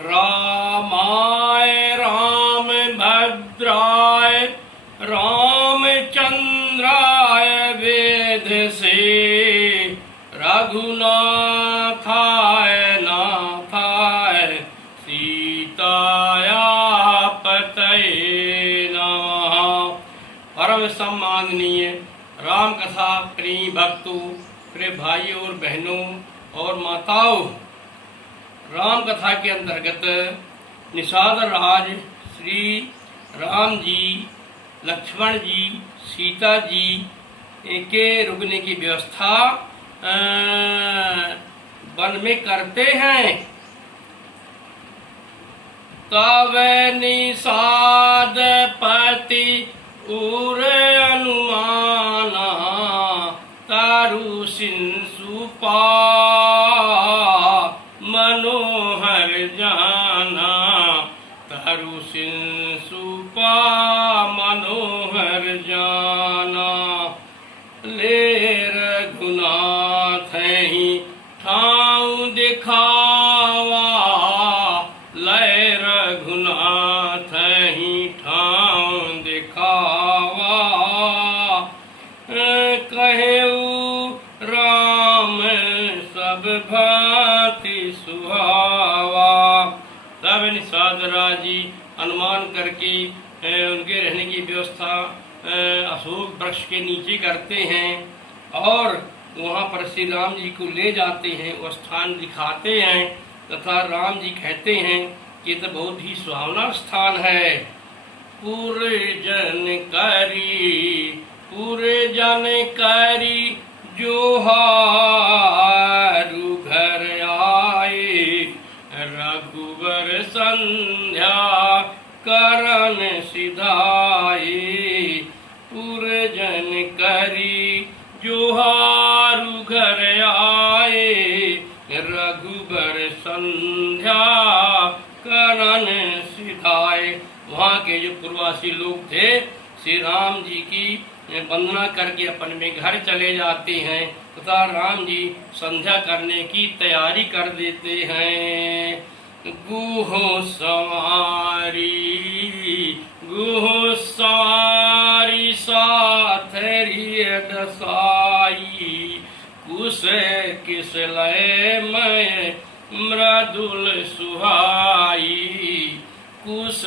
रामाय रामभद्राय रामचंद्राय वेधसे रघुनाथाय नाथाय सीताया पतये नमः। परम सम्माननीय राम कथा प्रेमी भक्तों, प्रिय भाइयों और बहनों और माताओं, राम कथा के अंतर्गत निषाद राज श्री राम जी, लक्ष्मण जी, सीता जी के रुकने की व्यवस्था वन में करते हैं। तब निषाद पति उर अनुमाना तारु सिंसुपा मनोहर जाना, तारु सिंसुपा मनोहर जाना। ले रघुनाथ ही ठाऊ दिखावा, ले रघुनाथ ही ठाऊ दिखावा। कहेऊ राम सब भांति सुहावा। तब निषाद राज जी अनुमान करके उनके रहने की व्यवस्था अशोक वृक्ष के नीचे करते हैं और वहाँ पर श्री राम जी को ले जाते हैं, वो स्थान दिखाते हैं तथा राम जी कहते हैं कि ये तो बहुत ही सुहावना स्थान है। पूरे जन करी जोहारु घर आए, रघुवर संध्या करन सिधाए। पूरे जन करी जोहारु घर आए, रघुबर संध्या करन सिधाए। वहाँ के जो पूर्ववासी लोग थे श्री राम जी की वंदना करके अपन में घर चले जाते हैं तथा राम जी संध्या करने की तैयारी कर देते हैं। गुहो सवारी साथरी दसाई, कुश किस लय मैं मृदुल सुहाई, कुश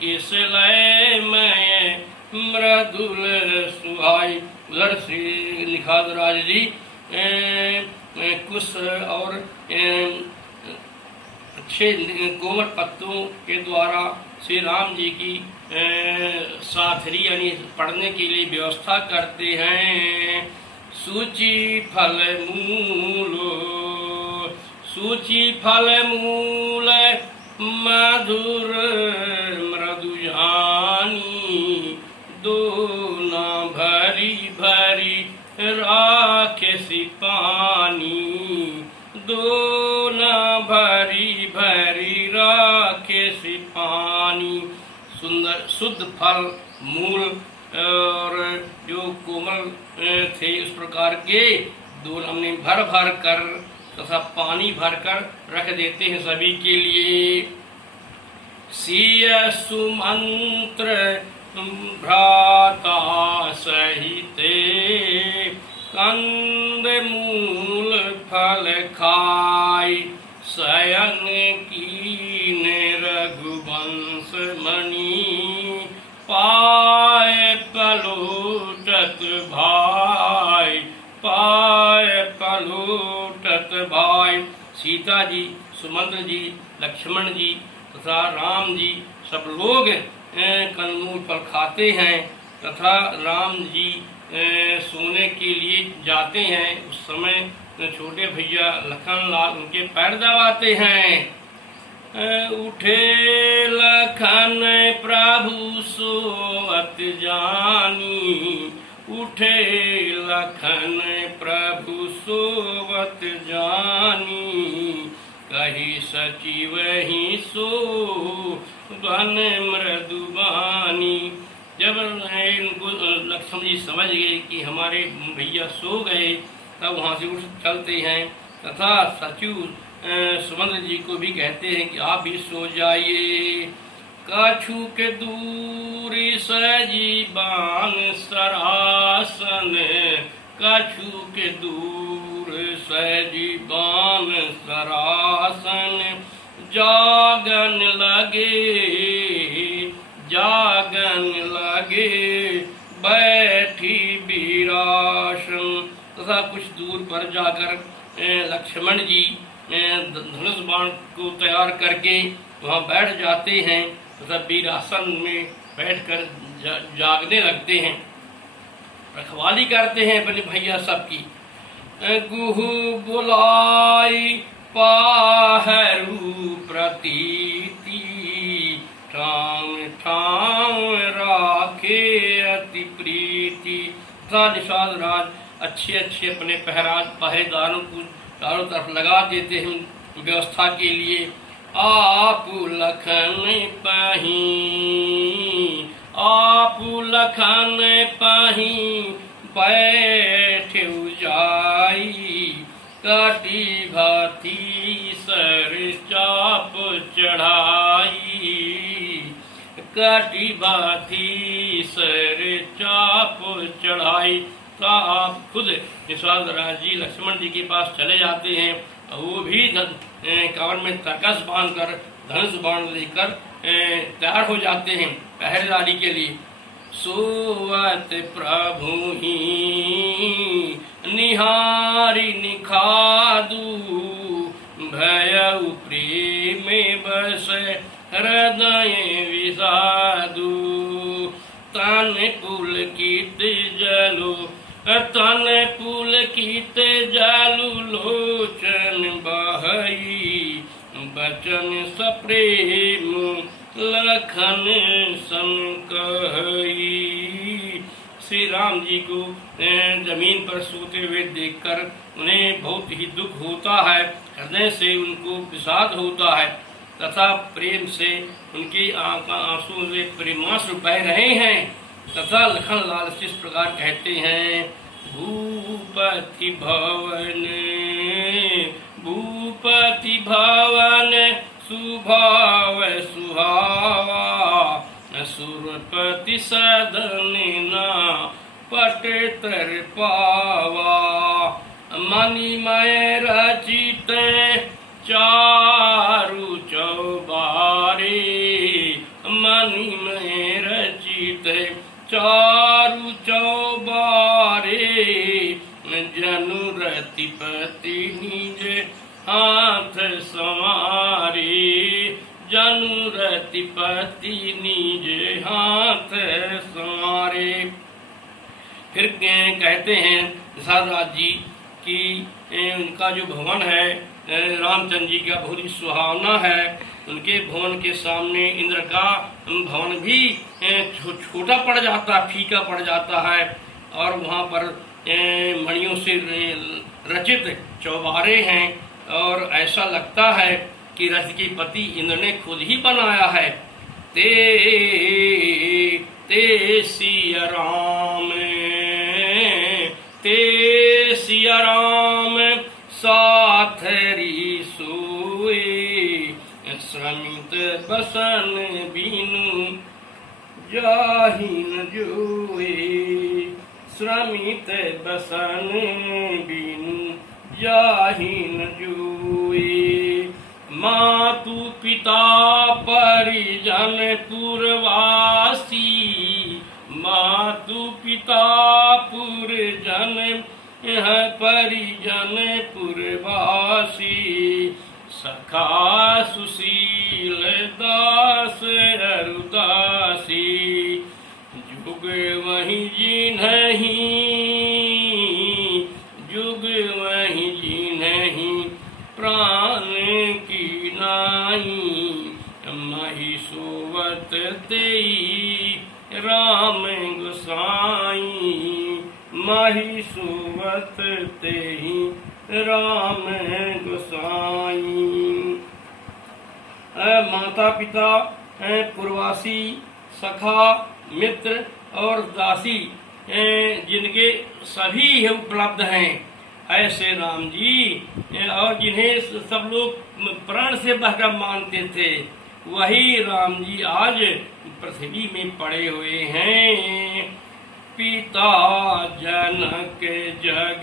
किस लय मैं मृदुल सुहाई। उधर श्री निषाद राज जी कुश और अच्छे कोमल पत्तों के द्वारा श्री राम जी की साथरी यानी पढ़ने के लिए व्यवस्था करते हैं। सूची फल मूल मधुर मृदु जानी, दोना भरी भरी राखेसी पानी, दोना भरी भरी राखेसी पानी। सुंदर शुद्ध फल मूल और जो कोमल थे उस प्रकार के दोनों हमने भर भर कर तथा पानी भरकर रख देते हैं सभी के लिए। सिय सुमंत्र भ्राता सहिते, कंद मूल फल खाई, शयन कीन रघुवंश मणि, पाय पलोटत भाई, पाय पलोटत भाई। सीता जी, सुमंत्र जी, लक्ष्मण जी तथा राम जी सब लोग कंदमूल फल खाते हैं तथा राम जी सोने के लिए जाते हैं। उस समय छोटे भैया लखन लाल उनके पैर दबाते हैं। उठे लखन प्रभु सोवत जानी, उठे लखन प्रभु सोवत जानी, कही सचिव ही सो वन मृदुबानी। जब इनको लक्ष्मण जी समझ गए कि हमारे भैया सो गए, तब वहाँ से उठ चलते हैं तथा सचिव सुमंत्र जी को भी कहते हैं कि आप भी सो जाइए। कछु के दूर सजीबान सरासन, कछु के दूर सजीबान सरासन, जागन लगे बैठी बीरासन। तथा कुछ दूर पर जाकर लक्ष्मण जी धनुष बाण को तैयार करके वहाँ बैठ जाते हैं तथा वीरासन में बैठकर जागने लगते हैं, रखवाली करते हैं अपने भैया सबकी। गुहु बुलाई पाहरू प्रतीति, ठाम ठाम राखे अति प्रीति। तथा निषाद राज अच्छे अपने पहरेदारों को चारों तरफ लगा देते हैं व्यवस्था के लिए। आप लखन पाही बैठे जाई, काटी भाती सर चाप चढ़ाई, काटी भाती सर चाप चढ़ाई। तो आप खुद निषाद राज जी लक्ष्मण जी के पास चले जाते हैं और वो भी कमर में तरकस बांधकर धनुष बाण लेकर तैयार हो जाते हैं पहरेदारी के लिए। सोवत प्रभु ही निहारी निखादू, भयउ प्रेम बस हृदय विषादू। तन पुलकित जलु लोचन बहई, बचन सप्रेम लखन संकहई। श्री राम जी को जमीन पर सोते हुए देखकर उन्हें बहुत ही दुख होता है, हृदय से उनको विषाद होता है तथा प्रेम से उनकी आंसू से प्रेमाश्रु बह रहे हैं। तथा लखन लाल इस प्रकार कहते हैं, भूपति भवन सुभाव सुहावा, सुरपति सदन ना पट तर पावा। मणिमय रचित चारु चौबारे, मणिमय रचित चारु चौबारे। जनु रतिपति निज हाथ संवारे, जनु रतिपति निज हाथ संवारे। फिर कहते हैं निषाद राज जी कि उनका जो भवन है रामचंद्र जी का बहुत ही सुहावना है। उनके भवन के सामने इंद्र का भवन भी छोटा पड़ जाता, फीका पड़ जाता है और वहाँ पर मणियों से रचित चौबारे हैं और ऐसा लगता है कि रथ के पति इंद्र ने खुद ही बनाया है। ते सिया राम साथरी सोए, श्रमित बसन बीनु जाहिन जोए, श्रमित बसन बीनु जाहिन जोए। मातु पिता परिजन पुरवासी, मातु पिता पुरजन परिजन पुरवासी। सखा सुशील दास अरुदासी, जुग वही जिन्हीं, जुग वही जिन्हीं प्राण की नाई। मही सोवत तेई राम गोसाई, मही सोवत तेई राम गोसाई। माता पिता पुरवासी, सखा, मित्र और दासी जिनके सभी उपलब्ध हैं, ऐसे राम जी और जिन्हें सब लोग प्राण से बढ़कर मानते थे, वही राम जी आज पृथ्वी में पड़े हुए हैं। पिता जनक जग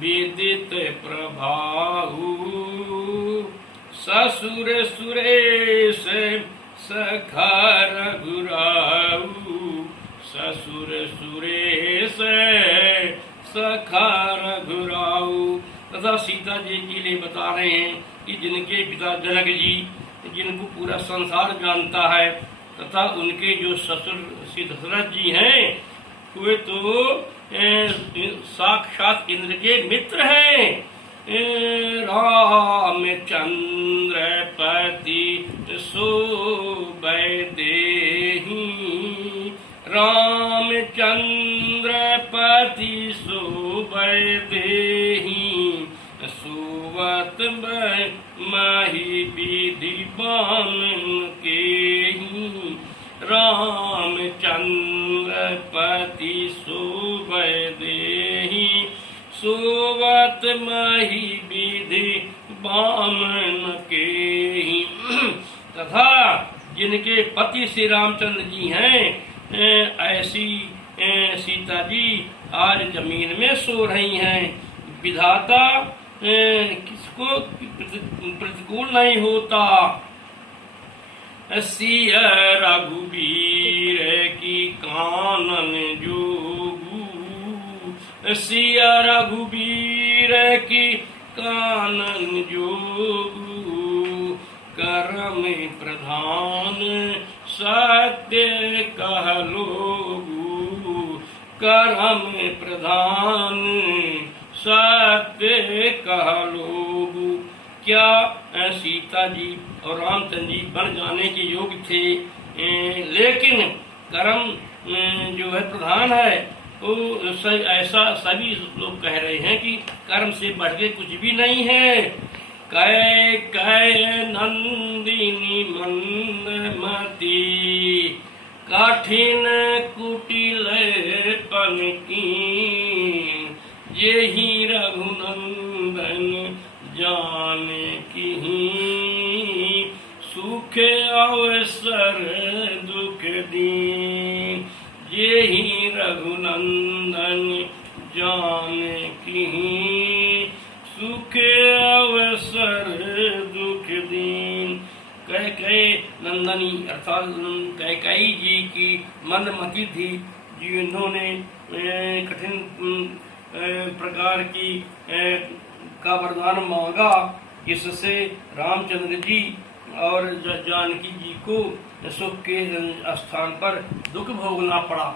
विदित प्रभाऊ, ससुर सुरेश सखा रघुराऊ, ससुर सुरेश सखा रघुराऊ। तथा सीता जी के लिए बता रहे हैं कि जिनके पिता जनक जी, जिनको पूरा संसार जानता है, तथा उनके जो ससुर श्री दशरथ जी हैं, वे तो साक्षात इंद्र के मित्र हैं। रामचंद्र पति सोबै देहि, रामचंद्र पति सोबै देहि, सुवत माही विधि बामन केहि, रामचंद्र पति सोबै देहि, सुवत माही विधि बामन केहि। तथा जिनके पति श्री रामचंद्र जी हैं, ऐसी सीता जी आज जमीन में सो रही हैं। विधाता किसको प्रतिकूल नहीं होता। सिया रघुबीर की कानन जोगू, सिया रघुबीर की कानन जोगू, करम प्रधान सत्य कहलोगू, करम प्रधान सत्य कहलोगू। क्या सीता जी और रामचंद्र जी बन जाने के योग्य थे, लेकिन कर्म जो है प्रधान है, तो ऐसा सभी लोग कह रहे हैं कि कर्म से बढ़ के कुछ भी नहीं है। कै कै नंदिनी मंदमती, कठिन कुटिल पन कीन, यही रघुनंदन जाने की, सुख अवसर दुख दीन, यही रघुनंदन जाने की, सुख अवसर दुख दीन। कैकेयी नंदनी अर्थात कैकेयी जी की मंदमती थी, जिन्होंने कठिन प्रकार की का वरदान मांगा, जिससे रामचंद्र जी और जानकी जी को सुख के स्थान पर दुख भोगना पड़ा।